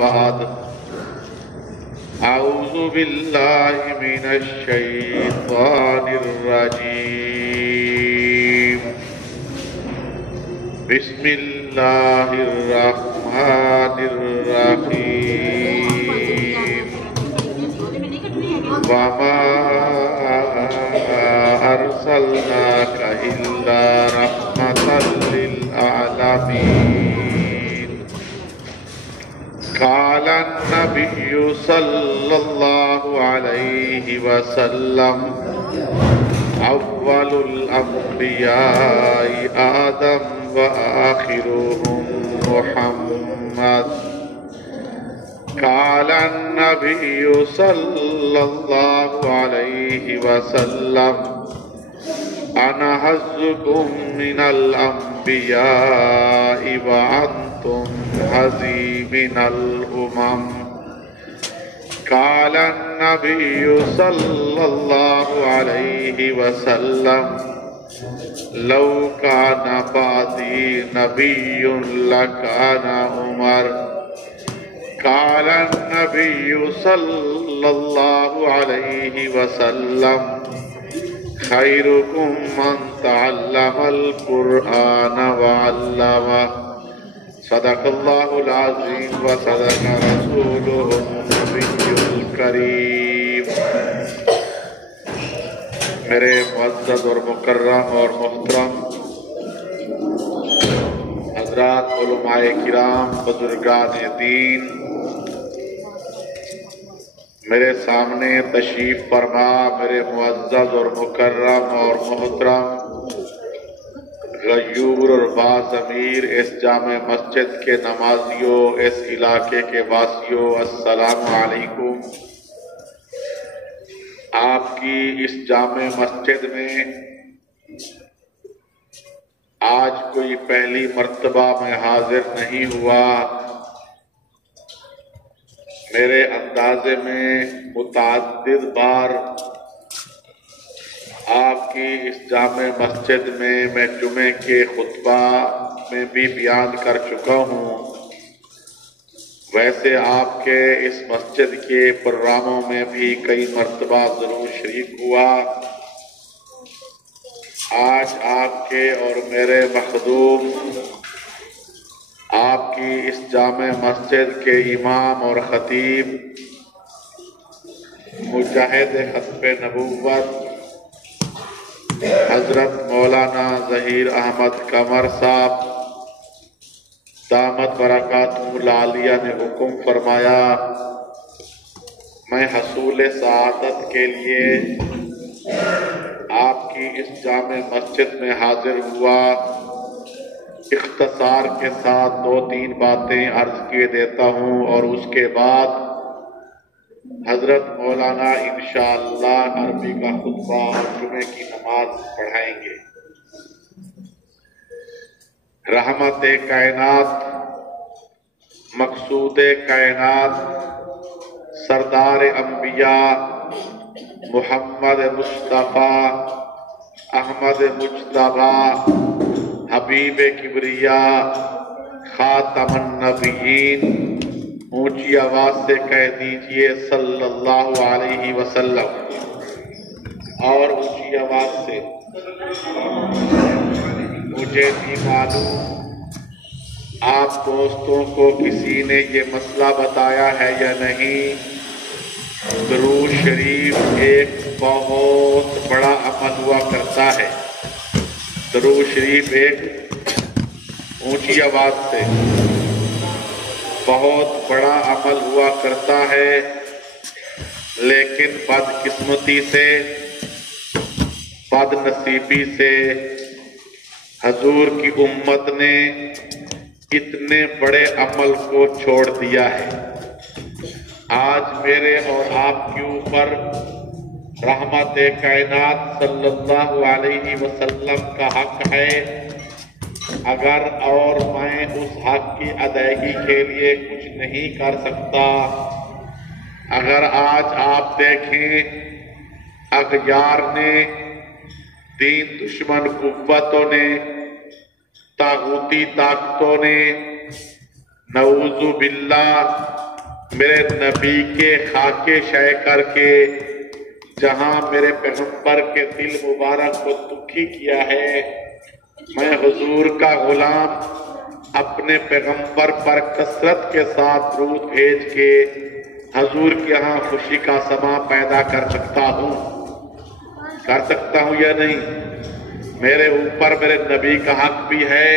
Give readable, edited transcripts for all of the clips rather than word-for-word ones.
بعد اعوذ باللہ من الشیطان الرجیم بسم اللہ الرحمن الرحیم وما ارسلناک الا رحمتا للعالمین قال النبی صلی اللہ علیہ وسلم اول الانبیاء آدم وآخرهم محمد قال النبي صلى الله عليه وسلم أنا حظكم من الأنبياء وأنتم حظي من الأمم قال النبي صلى الله عليه وسلم لو كان بعدي نبي لكان عمر قال النبي صلى الله عليه وسلم خيركم من تعلم القرآن وعلمه صدق الله العظيم وصدق رسوله النبي الكريم. میرے معزز اور مکرم اور محترم حضرات علماء کرام بزرگان دین، میرے سامنے تشریف فرما میرے معزز اور مکرم اور محترم غیور اور باضمیر اس جامع مسجد کے نمازیوں، اس علاقے کے واسیوں، السلام علیکم. آپ کی اس جامع مسجد میں آج کوئی پہلی مرتبہ میں حاضر نہیں ہوا. میرے اندازے میں متعدد بار آپ کی اس جامع مسجد میں جمعے کے خطبہ میں بھی بیان کر چکا ہوں. ویسے آپ کے اس مسجد کے پروگراموں میں بھی کئی مرتبہ ضرور شریک ہوا. آج آپ کے اور میرے مخدوم آپ کی اس جامع مسجد کے امام اور خطیب مجاہد ختم نبوت حضرت مولانا ظہیر احمد قمر صاحب دامت برکاتہ العالیہ نے حکم فرمایا، میں حصول سعادت کے لیے آپ کی اس جامع مسجد میں حاضر ہوا. اختصار کے ساتھ 2-3 باتیں عرض کیے دیتا ہوں اور اس کے بعد حضرت مولانا انشاءاللہ عربی کا خطبہ اور جمعے کی نماز پڑھائیں گے. رحمت کائنات، مقصود کائنات، سردار انبیاء محمد مصطفیٰ احمد مجتبیٰ حبیب کبریا خاتم النبیین، اونچی آواز سے کہہ دیجئے صلی اللہ علیہ وسلم، اور اونچی آواز سے. مجھے نہیں معلوم آپ دوستوں کو کسی نے یہ مسئلہ بتایا ہے یا نہیں. درود شریف ایک بہت بڑا عمل ہوا کرتا ہے. درود شریف ایک اونچی آواز سے بہت بڑا عمل ہوا کرتا ہے، لیکن بدقسمتی سے، بد نصیبی سے حضور کی امت نے اتنے بڑے عمل کو چھوڑ دیا ہے. آج میرے اور آپ کے اوپر رحمت کائنات صلی اللہ علیہ وسلم کا حق ہے. اگر اور میں اس حق کی ادائیگی کے لیے کچھ نہیں کر سکتا، اگر آج آپ دیکھیں اغیار نے، دین دشمن قوتوں نے، طاغوتی طاقتوں نے نعوذ باللہ میرے نبی کے خاکے شے کر کے جہاں میرے پیغمبر کے دل مبارک کو دکھی کیا ہے، میں حضور کا غلام اپنے پیغمبر پر کثرت کے ساتھ درود بھیج کے حضور کے ہاں خوشی کا سما پیدا کر سکتا ہوں یا نہیں؟ میرے اوپر میرے نبی کا حق بھی ہے،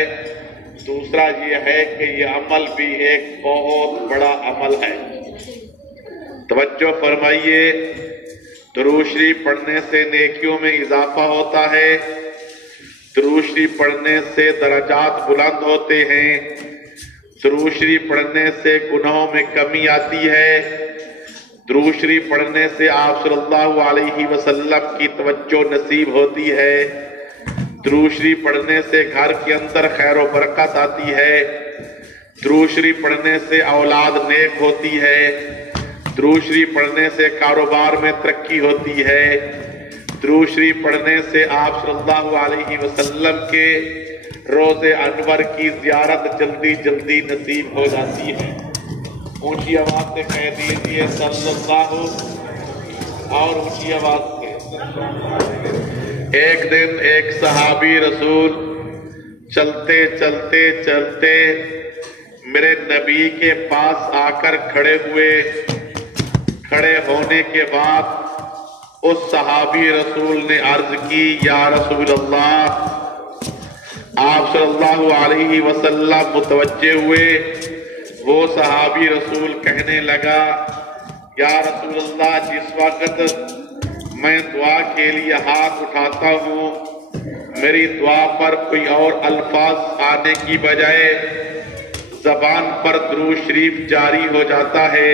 دوسرا یہ ہے کہ یہ عمل بھی ایک بہت بڑا عمل ہے۔ توجہ فرمائیے، درود شریف پڑھنے سے نیکیوں میں اضافہ ہوتا ہے، درود شریف پڑھنے سے درجات بلند ہوتے ہیں، درود شریف پڑھنے سے گناہوں میں کمی آتی ہے، درود شریف پڑھنے سے آپ صلی اللہ علیہ وسلم کی توجہ نصیب ہوتی ہے، درود شریف پڑھنے سے گھر کے اندر خیر و برکت آتی ہے، درود شریف پڑھنے سے اولاد نیک ہوتی ہے، درود شریف پڑھنے سے کاروبار میں ترقی ہوتی ہے، درود شریف پڑھنے سے آپ صلی اللہ علیہ وسلم کے روضے انور کی زیارت جلدی جلدی نصیب ہو جاتی ہے۔ اونچی آواز سے کہہ دیجیے صلی اللہ، اور اونچی آواز سے۔ ایک دن ایک صحابی رسول چلتے چلتے چلتے میرے نبی کے پاس آ کر کھڑے ہوئے۔ کھڑے ہونے کے بعد اس صحابی رسول نے عرض کی، یا رسول اللہ۔ آپ صلی اللہ علیہ وسلم متوجہ ہوئے، وہ صحابی رسول کہنے لگا، یا رسول اللہ، جس وقت میں دعا کے لیے ہاتھ اٹھاتا ہوں، میری دعا پر کوئی اور الفاظ آنے کی بجائے زبان پر درود شریف جاری ہو جاتا ہے،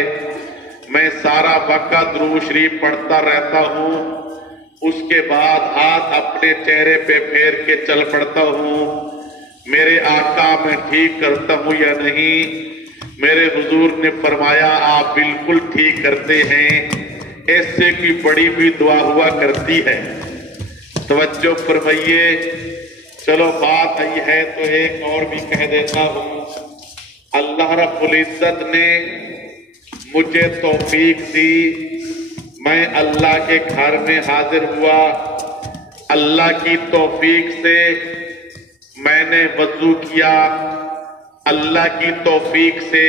میں سارا وقت درود شریف پڑھتا رہتا ہوں، اس کے بعد ہاتھ اپنے چہرے پہ پھیر کے چل پڑتا ہوں، میرے آقا میں ٹھیک کرتا ہوں یا نہیں؟ میرے حضور نے فرمایا، آپ بالکل ٹھیک کرتے ہیں، اس سے کوئی بڑی بھی دعا ہوا کرتی ہے۔ توجہ فرمائیے۔ چلو بات آئی ہے تو ایک اور بھی کہہ دیتا ہوں۔ اللہ رب العزت نے مجھے توفیق دی، میں اللہ کے گھر میں حاضر ہوا، اللہ کی توفیق سے میں نے وضو کیا، اللہ کی توفیق سے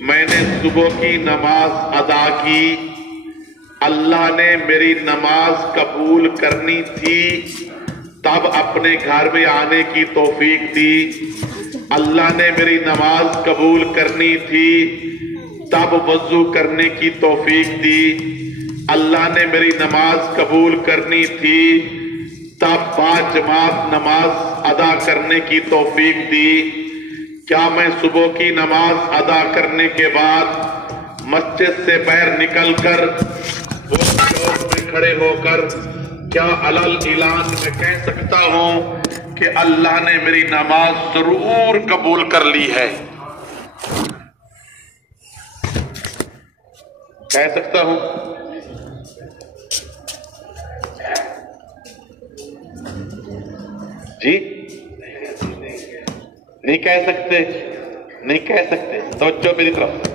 میں نے صبح کی نماز ادا کی، اللہ نے میری نماز قبول کرنی تھی تب اپنے گھر میں آنے کی توفیق دی، اللہ نے میری نماز قبول کرنی تھی تب وضو کرنے کی توفیق دی، اللہ نے میری نماز قبول کرنی تھی تب باجماعت نماز ادا کرنے کی توفیق دی۔ کیا میں صبح کی نماز ادا کرنے کے بعد مسجد سے باہر نکل کر چوک میں کھڑے ہو کر کیا علل اعلان میں کہہ سکتا ہوں کہ اللہ نے میری نماز ضرور قبول کر لی ہے؟ کہہ سکتا ہوں؟ جی نہیں کہہ سکتے؟ نہیں کہہ سکتے؟ توجہ میری طرف۔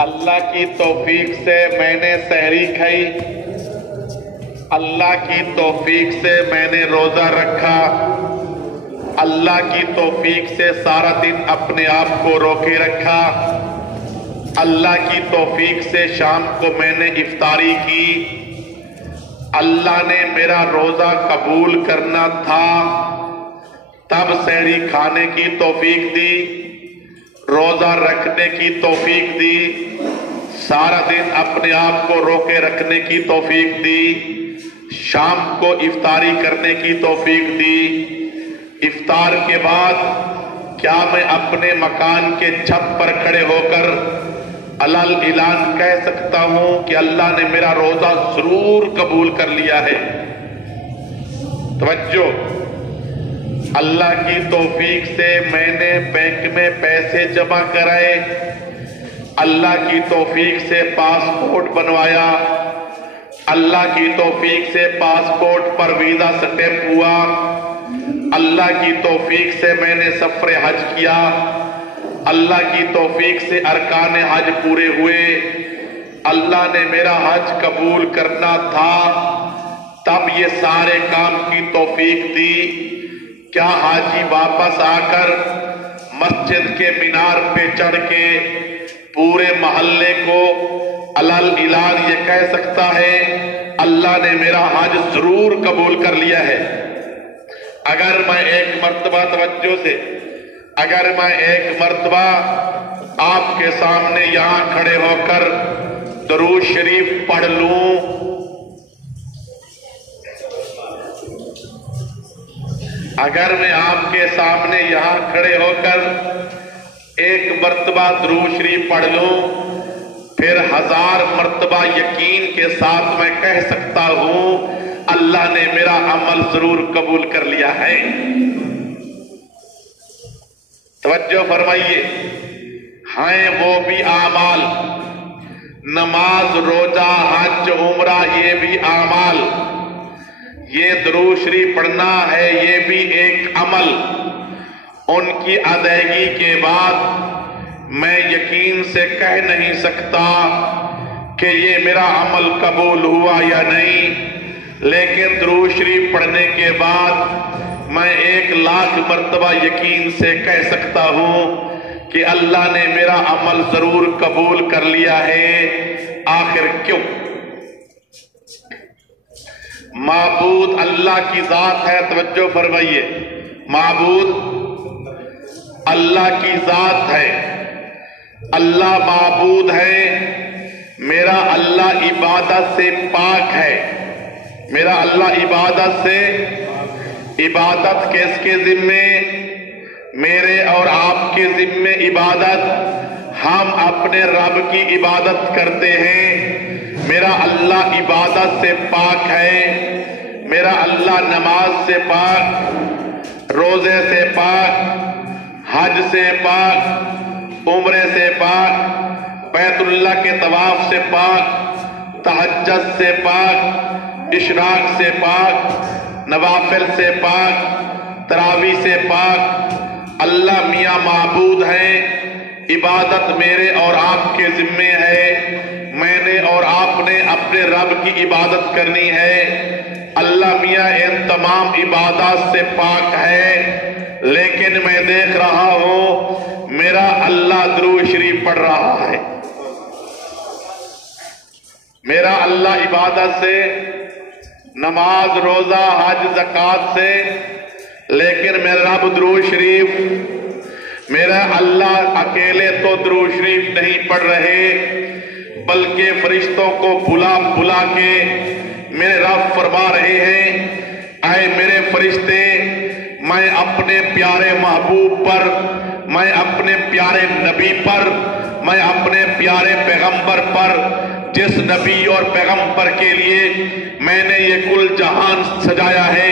اللہ کی توفیق سے میں نے سحری کھائی، اللہ کی توفیق سے میں نے روزہ رکھا، اللہ کی توفیق سے سارا دن اپنے آپ کو روکے رکھا، اللہ کی توفیق سے شام کو میں نے افطاری کی، اللہ نے میرا روزہ قبول کرنا تھا تب سحری کھانے کی توفیق دی، روزہ رکھنے کی توفیق دی، سارا دن اپنے آپ کو روکے رکھنے کی توفیق دی، شام کو افطاری کرنے کی توفیق دی۔ افطار کے بعد کیا میں اپنے مکان کے چھت پر کھڑے ہو کر علل اعلان کہہ سکتا ہوں کہ اللہ نے میرا روزہ ضرور قبول کر لیا ہے؟ توجہ۔ اللہ کی توفیق سے میں نے بینک میں پیسے جمع کرائے، اللہ کی توفیق سے پاسپورٹ بنوایا، اللہ کی توفیق سے پاسپورٹ پر ویزا سٹیمپ ہوا، اللہ کی توفیق سے میں نے سفر حج کیا، اللہ کی توفیق سے ارکان حج پورے ہوئے، اللہ نے میرا حج قبول کرنا تھا، تب یہ سارے کام کی توفیق دی۔ کیا حاجی واپس آ کر مسجد کے مینار پہ چڑھ کے پورے محلے کو علل اعلان یہ کہہ سکتا ہے اللہ نے میرا حج ضرور قبول کر لیا ہے؟ اگر میں ایک مرتبہ توجہ سے، اگر میں ایک مرتبہ آپ کے سامنے یہاں کھڑے ہو کر درود شریف پڑھ لوں، اگر میں آپ کے سامنے یہاں کھڑے ہو کر ایک مرتبہ درود شریف پڑھ لوں، پھر 1000 مرتبہ یقین کے ساتھ میں کہہ سکتا ہوں اللہ نے میرا عمل ضرور قبول کر لیا ہے۔ توجہ فرمائیے، ہیں وہ بھی اعمال، نماز، روزہ، حج، عمرہ، یہ بھی اعمال، یہ درود شریف پڑھنا ہے، یہ بھی ایک عمل۔ ان کی ادائیگی کے بعد میں یقین سے کہہ نہیں سکتا کہ یہ میرا عمل قبول ہوا یا نہیں، لیکن درود شریف پڑھنے کے بعد میں 1,00,000 مرتبہ یقین سے کہہ سکتا ہوں کہ اللہ نے میرا عمل ضرور قبول کر لیا ہے۔ آخر کیوں؟ معبود اللہ کی ذات ہے، توجہ فرمائیے، معبود اللہ کی ذات ہے، اللہ معبود ہے، میرا اللہ عبادت سے پاک ہے، میرا اللہ عبادت سے، عبادت کس کے ذمے؟ میرے اور آپ کے ذمے عبادت، ہم اپنے رب کی عبادت کرتے ہیں۔ میرا اللہ عبادت سے پاک ہے، میرا اللہ نماز سے پاک، روزے سے پاک، حج سے پاک، عمرے سے پاک، بیت اللہ کے طواف سے پاک، تہجد سے پاک، اشراق سے پاک، نوافل سے پاک، تراویح سے پاک۔ اللہ میاں معبود ہیں، عبادت میرے اور آپ کے ذمے ہے، میں نے اور آپ نے اپنے رب کی عبادت کرنی ہے۔ اللہ میاں ان تمام عبادات سے پاک ہے، لیکن میں دیکھ رہا ہوں میرا اللہ درود شریف پڑھ رہا ہے، میرا اللہ عبادت سے، نماز، روزہ، حج، زکوٰۃ سے، لیکن میرا رب درود شریف، میرا اللہ اکیلے تو درود شریف نہیں پڑھ رہے، بلکہ فرشتوں کو بلا بلا کے میرے رب فرما رہے ہیں، اے میرے فرشتے، میں اپنے پیارے محبوب پر، میں اپنے پیارے نبی پر، میں اپنے پیارے پیغمبر پر، جس نبی اور پیغمبر کے لیے میں نے یہ کل جہان سجایا ہے،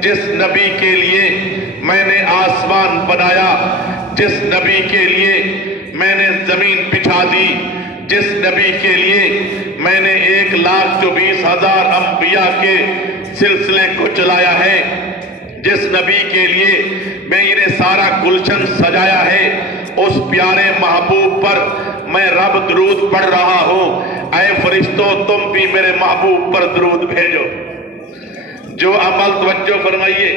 جس نبی کے لیے میں نے آسمان بنایا، جس نبی کے لیے میں نے زمین بچھا دی، جس نبی کے لیے میں نے 1,24,000 انبیاء کے سلسلے کو چلایا ہے، جس نبی کے لیے میں انہیں سارا گلشن سجایا ہے، اس پیارے محبوب پر میں رب درود پڑھ رہا ہوں۔ اے فرشتوں، تم بھی میرے محبوب پر درود بھیجو۔ جو عمل، توجہ فرمائیے،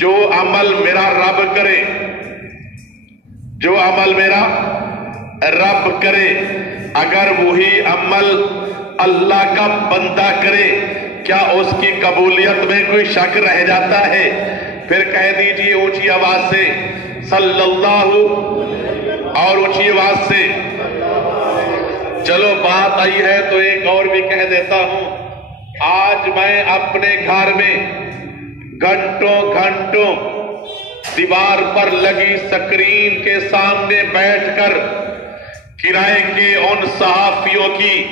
جو عمل میرا رب کرے، جو عمل میرا رب کرے، اگر وہی عمل اللہ کا بندہ کرے، کیا اس کی قبولیت میں کوئی شک رہ جاتا ہے؟ پھر کہہ دیجئے اونچی آواز سے صلی اللہ، اور اونچی آواز سے۔ چلو بات آئی ہے تو ایک اور بھی کہہ دیتا ہوں، آج میں اپنے گھر میں گھنٹوں گھنٹوں دیوار پر لگی سکرین کے سامنے بیٹھ کر کرائے کے ان صحافیوں کی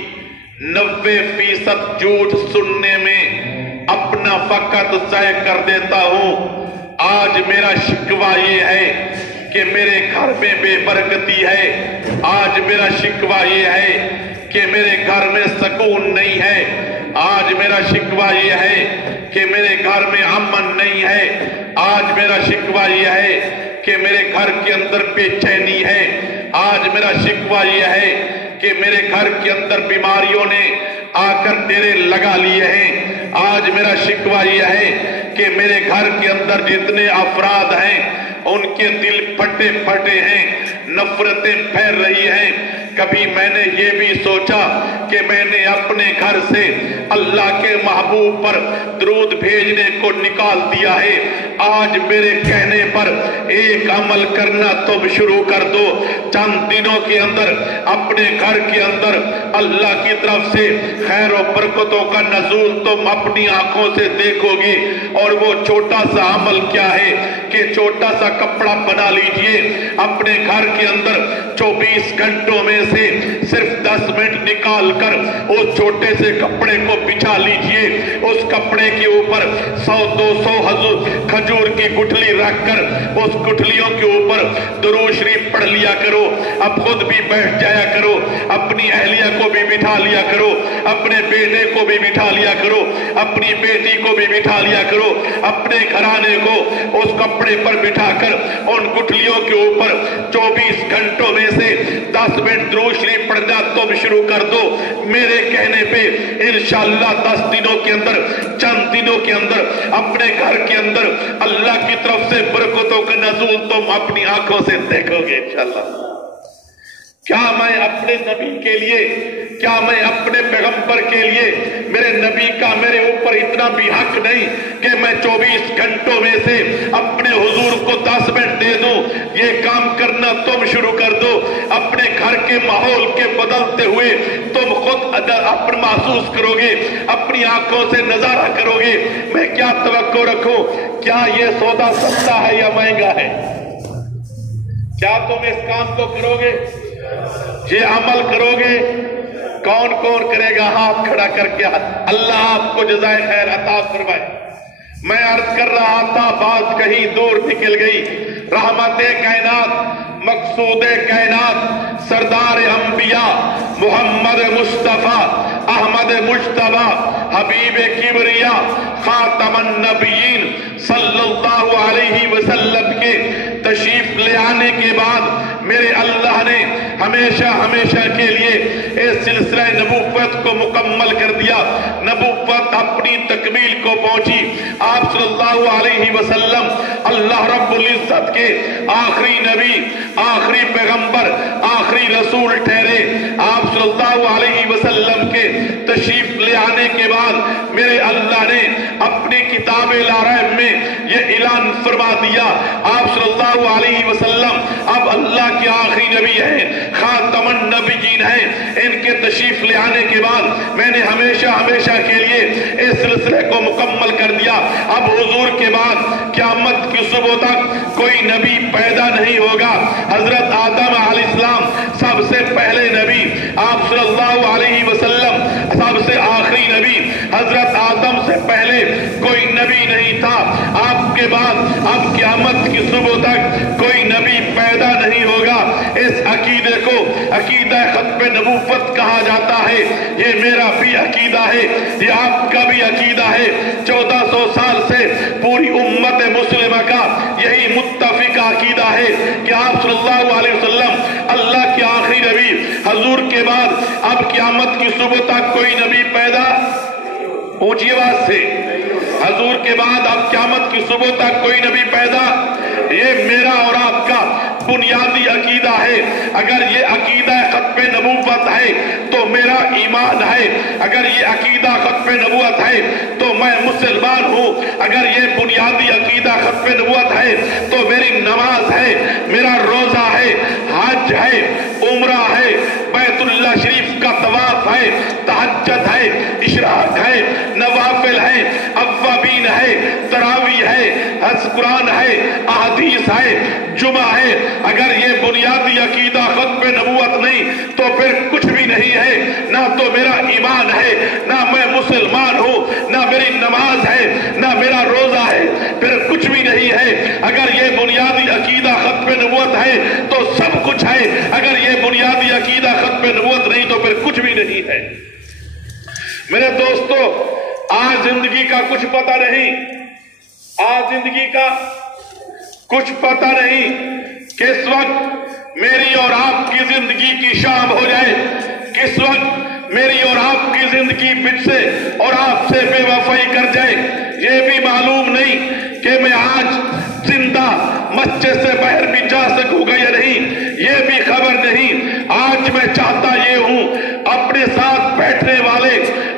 90% جھوٹ سننے میں اپنا وقت ضائع کر دیتا ہوں۔ آج میرا شکوہ یہ ہے کہ میرے گھر میں بے برکتی ہے، آج میرا شکوہ یہ ہے کہ میرے گھر میں سکون نہیں ہے، آج میرا شکوہ یہ ہے کہ میرے گھر میں امن نہیں ہے، آج میرا شکوہ یہ ہے کہ میرے گھر کے اندر بے چینی ہے، آج میرا شکوہ یہ ہے کہ میرے گھر کے اندر بیماریوں نے آ کر ڈیرے لگا لیے ہیں، آج میرا شکوہ یہ ہے کہ میرے گھر کے اندر جتنے افراد ہیں ان کے دل پھٹے پھٹے ہیں، نفرتیں پھیل رہی ہیں۔ کبھی میں نے یہ بھی سوچا کہ میں نے اپنے گھر سے اللہ کے محبوب پر درود بھیجنے کو نکال دیا ہے، آج میرے کہنے پر ایک عمل کرنا تم شروع کر دو، چند دنوں کے اندر اپنے گھر کے اندر اللہ کی طرف سے خیر و برکتوں کا نزول تم اپنی آنکھوں سے دیکھو گے۔ اور وہ چھوٹا سا عمل کیا ہے کہ چھوٹا سا کپڑا بنا لیجئے، اپنے گھر کے اندر 24 گھنٹوں میں سے صرف 10 منٹ نکال کر اس چھوٹے سے کپڑے کو بچھا لیجئے، اس کپڑے کے اوپر 100-200 کھجور کی گٹھلی رکھ کر اس گٹھلیوں کے اوپر درود شریف پڑھ لیا کرو، اب خود بھی بیٹھ جایا کرو، اپنی اہلیہ کو بھی بٹھا لیا کرو، اپنے بیٹے کو بھی بٹھا لیا کرو، اپنی بیٹی کو بھی بٹھا لیا کرو، اپنے گھرانے کو اس کپڑے پر بٹھا کر ان گٹھلیوں کے اوپر 24 گھنٹوں میں سے 10 منٹ درود شریف پڑھنا تم شروع کر دو۔ میرے کہنے پہ انشاءاللہ 10 دنوں کے اندر، چند دنوں کے اندر اپنے گھر کے اندر اللہ کی طرف سے برکتوں کا نزول تم اپنی آنکھوں سے دیکھو گے انشاءاللہ۔ کیا میں اپنے نبی کے لیے، کیا میں اپنے پیغمبر کے لیے، میرے نبی کا میرے اوپر اتنا بھی حق نہیں کہ میں 24 گھنٹوں میں سے اپنے حضور کو 10 منٹ دے دوں؟ یہ کام کرنا تم شروع کر دو، اپنے گھر کے ماحول کے بدلتے ہوئے تم خود اپنا محسوس کرو گے، اپنی آنکھوں سے نظارہ کرو گے۔ میں کیا توقع رکھوں؟ کیا یہ سودا سستا ہے یا مہنگا ہے؟ کیا تم اس کام کو کرو گے؟ یہ عمل کرو گے؟ کون کون کرے گا؟ ہاتھ کھڑا کر کے اللہ آپ کو جزائے خیر عطا فرمائے۔ میں عرض کر رہا تھا، بات کہیں دور نکل گئی۔ رحمت کائنات، مقصود کائنات، سردار انبیاء محمد مصطفیٰ احمد مجتبیٰ حبیب کبریا خاتم النبیین صلی اللہ علیہ وسلم کے تشریف لے آنے کے بعد میرے اللہ نے ہمیشہ ہمیشہ کے لیے اس سلسلہ نبوت کو مکمل کر دیا۔ نبوت اپنی تکمیل کو پہنچی۔ آپ صلی اللہ علیہ وسلم اللہ رب العزت کے آخری نبی، آخری پیغمبر، آخری رسول ٹھہرے۔ آپ صلی اللہ علیہ وسلم کے تشریف لے آنے کے بعد میرے اللہ نے اپنی کتاب لا ریب میں یہ اعلان فرما دیا، آپ صلی اللہ علیہ وسلم اب اللہ کے آخری نبی ہیں، خاتم النبیین ہیں۔ ان کے تشریف لے آنے کے بعد میں نے ہمیشہ ہمیشہ کے لیے اس سلسلے کو مکمل کر دیا۔ اب حضور کے بعد قیامت کی صبح تک کوئی نبی پیدا نہیں ہوگا۔ حضرت آدم علیہ السلام سب سے پہلے نبی، آپ صلی اللہ علیہ وسلم سب سے آخری نبی۔ حضرت آدم سے پہلے کوئی نبی نہیں تھا۔ آپ کے بعد اب قیامت کی صبح تک کوئی نبی پیدا نہیں ہوگا۔ اس عقیدے کو عقیدہ ختم نبوت کہا جاتا ہے۔ یہ میرا بھی عقیدہ ہے، یہ آپ کا بھی عقیدہ ہے۔ 1400 سال سے پوری امت مسلمہ کا یہی متفق عقیدہ ہے کہ آپ صلی اللہ علیہ وسلم اللہ کے آخری نبی۔ حضور کے بعد اب قیامت کی صبح تک کوئی نبی پیدا، اونچی آواز سے، حضور کے بعد اب قیامت کی صبح تک کوئی نبی پیدا۔ یہ میرا اور آپ کا بنیادی عقیدہ ہے۔ اگر یہ عقیدہ ختم نبوت ہے تو میرا ایمان ہے، اگر یہ عقیدہ ختم نبوت ہے تو میں مسلمان ہوں، اگر یہ بنیادی عقیدہ ختم نبوت ہے تو میری نماز ہے، میرا روزہ ہے، حج ہے، عمرہ ہے، بیت اللہ شریف کا طواف ہے، تہجد ہے، اشراق ہے، نوافل ہے، اوابین ہے، تراویح ہے، قرآن ہے، احادیث ہے، جمعہ ہے۔ اگر یہ بنیادی عقیدہ ختم نبوت نہیں تو پھر کچھ بھی نہیں ہے، نہ تو میرا ایمان ہے، نہ میں مسلمان ہوں، نہ میری نماز ہے، نہ میرا روزہ ہے، پھر کچھ بھی نہیں ہے۔ اگر یہ بنیادی عقیدہ ختم نبوت ہے تو سب کچھ ہے، اگر یہ بنیادی عقیدہ ختم نبوت نہیں تو پھر کچھ بھی نہیں ہے۔ میرے دوستو، آج زندگی کا کچھ پتہ نہیں، آج زندگی کا کچھ پتہ نہیں کس وقت میری اور آپ کی زندگی کی شام ہو جائے، کس وقت میری اور آپ کی زندگی مجھ سے اور آپ سے بے وفائی کر جائے۔ یہ بھی معلوم نہیں کہ میں آج زندہ مسجد سے باہر بھی جا سکوں گا یا نہیں، یہ بھی خبر نہیں۔ آج میں چاہتا یہ ہوں اپنے ساتھ بیٹھنے والے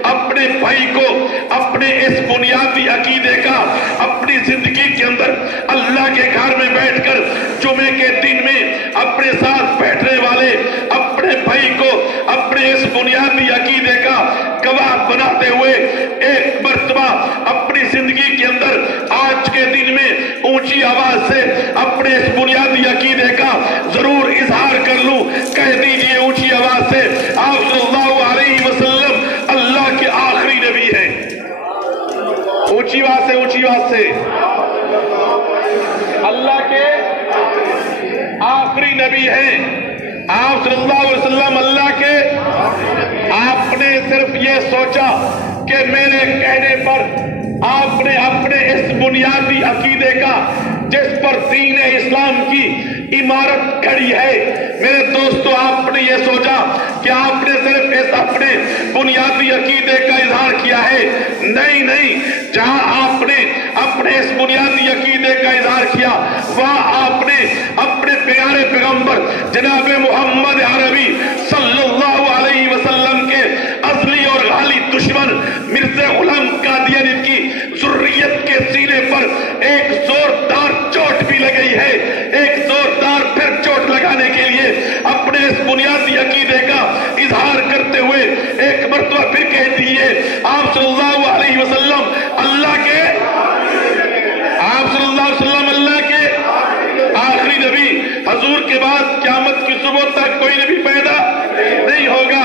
اپنے بھائی کو اپنے اس بنیادی عقیدے کا اپنی زندگی کے اندر اللہ کے گھر میں بیٹھ کر جمعے کے دن میں اپنے ساتھ بیٹھنے والے اپنے بھائی کو اپنے اس بنیادی عقیدے کا گواہ بناتے ہوئے ایک مرتبہ اپنی زندگی کے اندر آج کے دن میں اونچی آواز سے اپنے اس بنیادی عقیدے کا ضرور اظہار کر لوں۔ کہہ دیجئے اونچی آواز سے، آپ صلی اللہ علیہ وسلم اللہ کے آخری نبی ہیں۔ اونچی آواز سے، اونچی آواز سے، اللہ کے آخری نبی ہیں آپ صلی اللہ علیہ وسلم، اللہ کے۔ آپ نے صرف یہ سوچا کہ میرے کہنے پر آپ نے اپنے اس بنیادی عقیدے کا جس پر دین اسلام کی عمارت کھڑی ہے، میرے دوستو آپ نے یہ سوچا کہ آپ نے صرف اس اپنے بنیادی عقیدے کا اظہار کیا ہے؟ نہیں نہیں، جہاں آپ نے اپنے اس بنیادی عقیدے کا اظہار کیا وہاں آپ نے اپنے پیارے پیغمبر جناب محمد عربی صلی اللہ علیہ وسلم کے ازلی اور غالی دشمن مرزا غلام قادیانی کی ذریت کے سینے پر ایک زوردار چوٹ بھی لگئی ہے۔ ایک زوردار پھر چوٹ لگانے کے لیے اپنے اس بنیادی عقیدے کا اظہار کرتے ہوئے ایک مرتبہ پھر کہہ دیئے، آپ صلی اللہ علیہ وسلم اللہ کے، آپ صلی اللہ علیہ وسلم اللہ کے آخری نبی۔ حضور کے بعد قیامت کی صبح تک کوئی نبی پیدا نہیں ہوگا۔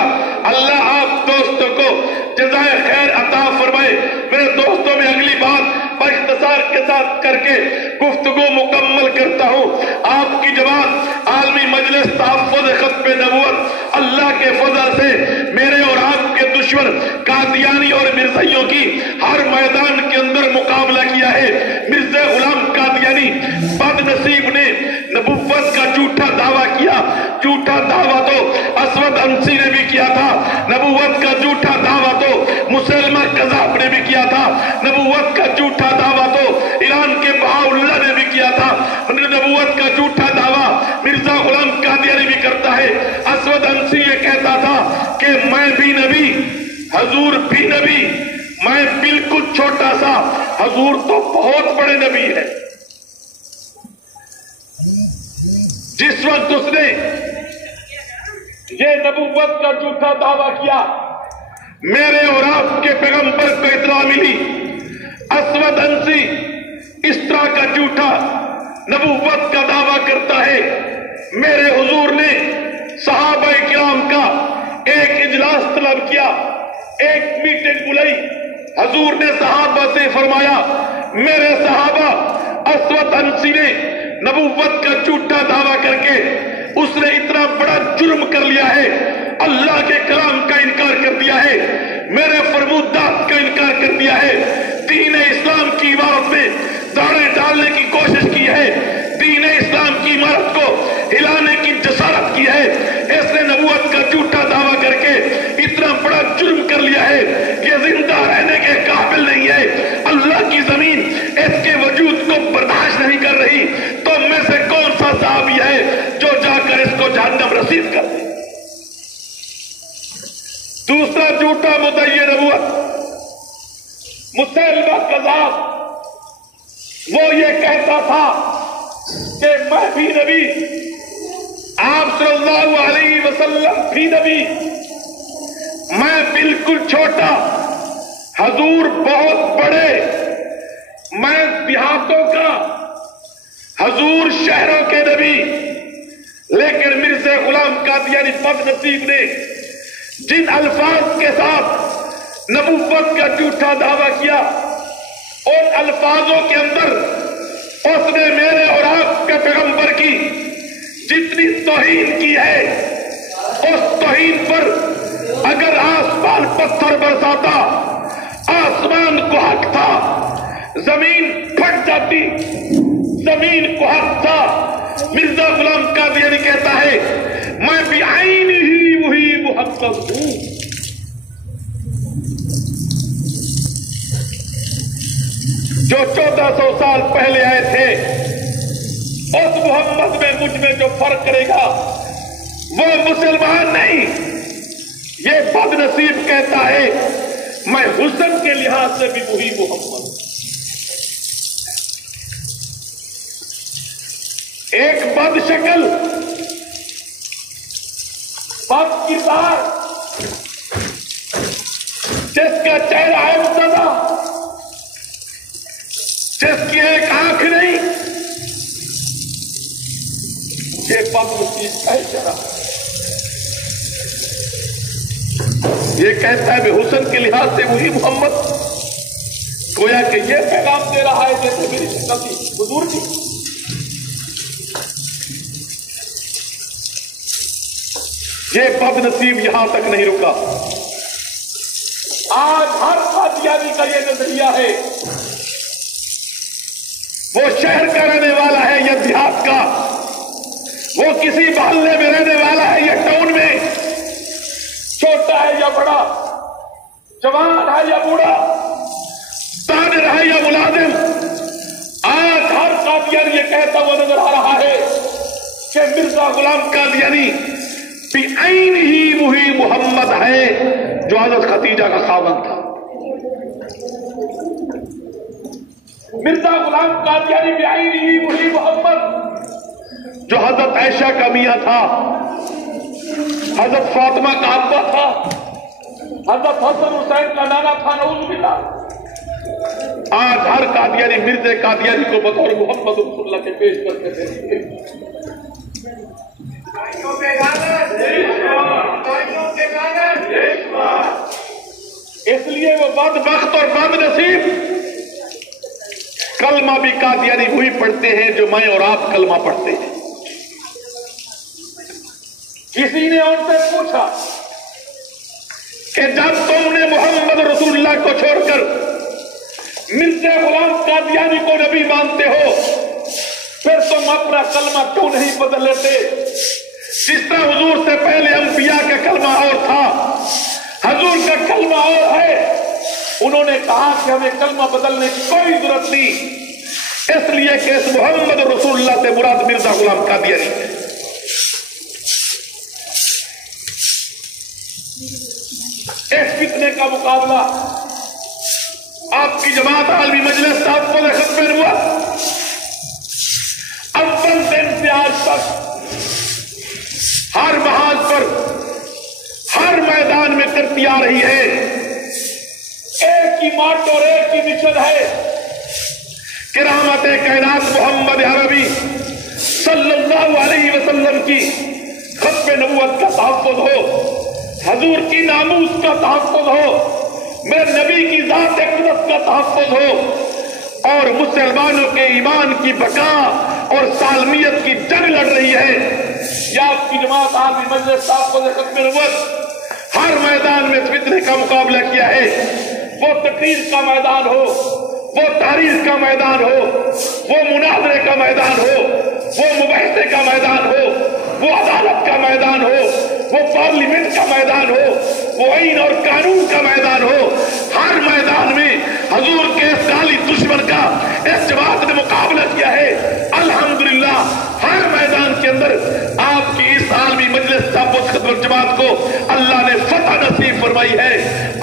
اللہ آپ دوستوں کو جزائے خیر عطا فرمائے۔ میرے دوستوں میں اگلی بات اختصار کے ساتھ کر کے گفتگو مکمل کرتا ہوں۔ آپ کی جماعت عالمی مجلس تحفظ ختم نبوت اللہ کے فضل سے میرے اور آپ کے دشمن قادیانی اور مرزائیوں کی ہر میدان کے اندر مقابلہ کیا ہے۔ مرزا غلام قادیانی بد نصیب نے نبوت کا جھوٹا دعویٰ کیا۔ جھوٹا دعویٰ تو اسود انسی نے بھی کیا تھا، نبوت کا جھوٹا دعویٰ تو مسلمہ قذاب نے بھی کیا تھا، نبوت کا جھوٹا دعویٰ تو ایران کے بہاءاللہ نے بھی کیا تھا، نبوت کا جھوٹا دعویٰ مرزا غلام قادیانی بھی کرتا ہے۔ اسود انسی یہ کہتا تھا کہ میں بھی نبی، حضور بھی نبی، میں بالکل چھوٹا سا، حضور تو بہت بڑے نبی ہے۔ جس وقت اس نے یہ نبوت کا جھوٹا دعویٰ کیا، میرے اور آپ کے پیغمبر کو اطلاع ملی اسود انسی اس طرح کا جھوٹا نبوت کا دعویٰ کرتا ہے۔ میرے حضور نے صحابہ کرام کا ایک اجلاس طلب کیا، ایک میٹنگ بلائی۔ حضور نے صحابہ سے فرمایا، میرے صحابہ، اسود انسی نے نبوت کا جھوٹا دعویٰ کر کے اس نے اتنا بڑا جرم کر لیا ہے، اللہ کے کلام کا انکار کر دیا ہے، میرے فرمودات کا انکار کر دیا ہے، دین اسلام کی عمارت میں داڑیں ڈالنے کی کوشش کی ہے، دین اسلام کی عمارت کو ہلانے کی جسارت کی ہے۔ اس نے نبوت کا جھوٹا دعویٰ کر کے اتنا بڑا جرم کر لیا ہے، یہ زندہ رہنے کے قابل نہیں ہے۔ اللہ کی زمین اس کے وجود کو برداشت نہیں کر رہی، تو میں سے کون سا صحابی ہے جو جا کر اس کو جہنم رسید کر دے؟ دوسرا جھوٹا مدعی نبوت مسلمہ قذاب، وہ یہ کہتا تھا کہ میں بھی نبی، آپ صلی اللہ علیہ وسلم بھی نبی، میں بالکل چھوٹا، حضور بہت بڑے، میں دیہاتوں کا، حضور شہروں کے نبی۔ لیکن مرزا غلام قادیانی بد نصیب نے جن الفاظ کے ساتھ نبوت کا جھوٹا دعویٰ کیا، ان الفاظوں کے اندر اس نے میرے اور آپ کے پیغمبر کی جتنی توہین کی ہے، اس توہین پر اگر آسمان پتھر برساتا، آسمان کو ہکتا، زمین پھٹ جاتی، زمین کو حق تھا. مرزا غلام قادیانی کہتا ہے میں بعین ہی وہی محمد ہوں. جو 1400 سال پہلے آئے تھے اس محمد میں مجھ میں جو فرق کرے گا وہ مسلمان نہیں. یہ بد نصیب کہتا ہے میں حسن کے لحاظ سے بھی وہی محمد. ایک بد شکل بد کردار جس کا چہرہ ہے مبتدا، جس کی ایک آنکھ نہیں، یہ بد نصیب کا چہرہ. یہ کہتا ہے کہ حسن کے لحاظ سے وہی محمد. گویا کہ یہ پیغام دے رہا ہے جیسے میری شکل تھی حضور کی. یہ بد نصیب یہاں تک نہیں رکا. آج ہر قادیانی کا یہ نظریہ ہے، وہ شہر کا رہنے والا ہے یا دیہات کا، وہ کسی محلے میں رہنے والا ہے یا ٹاؤن میں، چھوٹا ہے یا بڑا، جوان ہے یا بوڑھا، تاجر ہے یا ملازم، آج ہر قادیانی یہ کہتا ہوا نظر آ رہا ہے کہ مرزا غلام قادیانی بعین ہی وہی محمد ہے جو حضرت خدیجہ کا خاوند تھا. مرزا غلام قادیانی بعین ہی وہی محمد جو حضرت عائشہ کا میاں تھا، حضرت فاطمہ کا ابا تھا، حضرت حسن حسین کا نانا تھا. نعوذ باللہ. آج ہر قادیانی مرزا قادیانی کو بطور محمد رسول اللہ کے پیش کرتے تھے. اس لیے وہ بدبخت اور بد نصیب کلمہ بھی قادیانی وہی پڑھتے ہیں جو میں اور آپ کلمہ پڑھتے ہیں. کسی نے ان سے پوچھا کہ جب تم نے محمد رسول اللہ کو چھوڑ کر مرزا غلام قادیانی کو نبی مانتے ہو پھر تم اپنا کلمہ کیوں نہیں بدل لیتے؟ جس طرح حضور سے پہلے انبیاء کا کلمہ اور تھا، حضور کا کلمہ اور ہے. انہوں نے کہا کہ ہمیں کلمہ بدلنے کی کوئی ضرورت نہیں، اس لیے کہ اس محمد رسول اللہ سے مراد مرزا غلام قادیانی ہے. اس فتنے کا مقابلہ آپ کی جماعت عالمی مجلس تحفظ ختم نبوت اول دن سے آج تک ہر محاذ پر ہر میدان میں کرتی آ رہی ہے. ایک ہی ماٹ اور ایک ہی مشن ہے کہ رحمت کائنات محمد عربی صلی اللہ علیہ وسلم کی ختم نبوت کا تحفظ ہو، حضور کی ناموس کا تحفظ ہو، میرے نبی کی ذات اقدس کا تحفظ ہو، اور مسلمانوں کے ایمان کی بقا اور سالمیت کی جنگ لڑ رہی ہے. یا آپ کی جماعت عالمی مجلس تحفظ ختم نبوت ہر میدان میں اس فتنے کا مقابلہ کیا ہے. وہ تقریر کا میدان ہو، وہ تحریر کا میدان ہو، وہ مناظرے کا میدان ہو، وہ مباحثے کا میدان ہو، وہ عدالت کا میدان ہو، وہ پارلیمنٹ کا میدان ہو، وہ آئین اور قانون کا میدان ہو، ہر میدان میں حضور کے اس کالی دشمن کا اس جماعت نے مقابلہ کیا ہے. الحمدللہ ہر میدان کے اندر آپ کی اس عالمی مجلس تحفظ ختم جماعت کو اللہ نے فتح نصیب فرمائی ہے.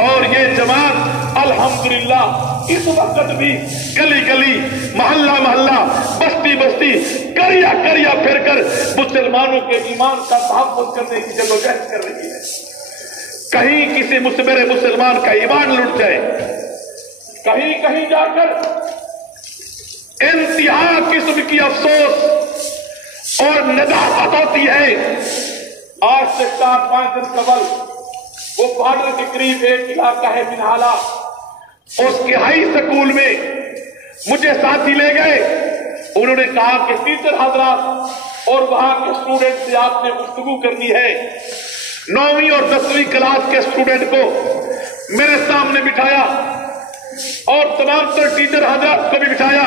اور یہ جماعت الحمدللہ اس وقت بھی گلی گلی، محلہ محلہ، بستی بستی، کریا کریا پھر کر مسلمانوں کے ایمان کا تحفظ کرنے کی جدوجہد کر رہی ہے. کہیں کسی میرے مسلمان کا ایمان لٹ جائے، کہیں کہیں جا کر انتہا قسم کی افسوس اور ندامت ہوتی ہے. آج سے 4-5 دن قبل وہ بارڈر کے قریب ایک علاقہ ہے بنہالہ، اس کے ہائی سکول میں مجھے ساتھی لے گئے. انہوں نے کہا کہ ٹیچر حضرات اور وہاں کے اسٹوڈنٹ سے آپ نے گفتگو کرنی ہے. 9ویں اور 10ویں کلاس کے اسٹوڈنٹ کو میرے سامنے بٹھایا اور تمام تر ٹیچر حضرات کو بھی بٹھایا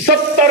70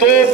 2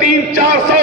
300-400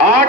8